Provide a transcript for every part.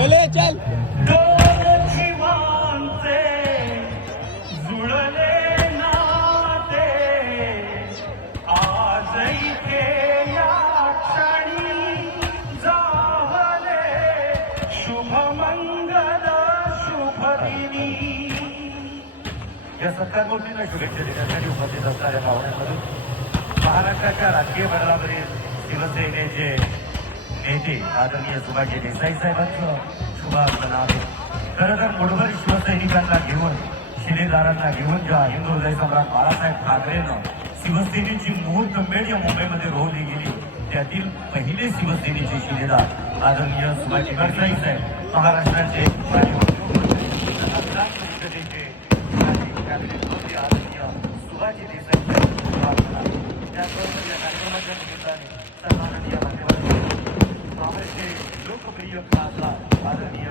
चले चल दोन जीवांचे जुळले नाते आज इथे या क्षणी जाहले शुभ मंगल शुभ दिनी. या सत्कारमूर्तींना शुभेच्छा देण्यासाठी उपस्थित असणाऱ्या पाहुण्यांमधून महाराष्ट्राच्या राजकीय पटलावरील शिवसेनेचे नेते आदरणीय सुभाषजी देसाई साहेबांचं शुभागमन आहे. खरं तर मुठभर शिवसैनिकांना घेऊन शिलेदारांना घेऊन ज्या हिंदू हृदय सम्राट बाळासाहेब ठाकरेंनं शिवसेनेची मुहूर्तमेढ या मुंबईमध्ये रोवली गेली त्यातील पहिले शिवसेनेचे शिलेदार आदरणीय सुभाषजी देसाई साहेब महाराष्ट्राचे आदरणीय सुभाषजी देसाई साहेब त्याचबरोबर या कार्यक्रमाच्या निमित्ताने सन्माननीय काँग्रेसचे लोकप्रिय खासदार आदरणीय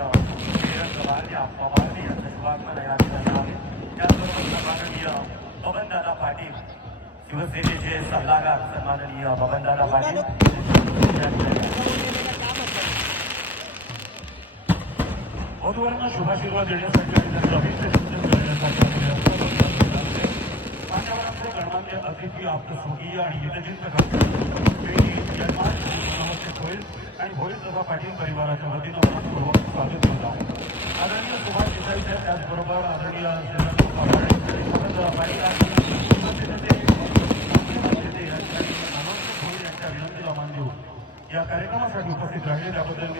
पवार यांचं शुभागमन या ठिकाणी आहे. त्याचबरोबर सन्माननीय बबनदादा पाटील शिवसेनेचे सल्लागार सन्माननीय बबनदादा पाटील वधूवरांना शुभाशीर्वाद देण्यासाठी आणि त्यांचं अभिषेक करण्यासाठी मान्यवरांचे गणमान्य अतिथी आप्तस्वर्गीय आणि हितचिंतक होईल आणि होईल तसा पाटील परिवाराच्या वतीनं मनपूर्वक स्वागत करत आहोत. आदरणीय सुभाष देसाई साहेब त्याचबरोबर आदरणीय यांच्या विनंतीला मान देऊ या कार्यक्रमासाठी उपस्थित राहिले त्याबद्दल मी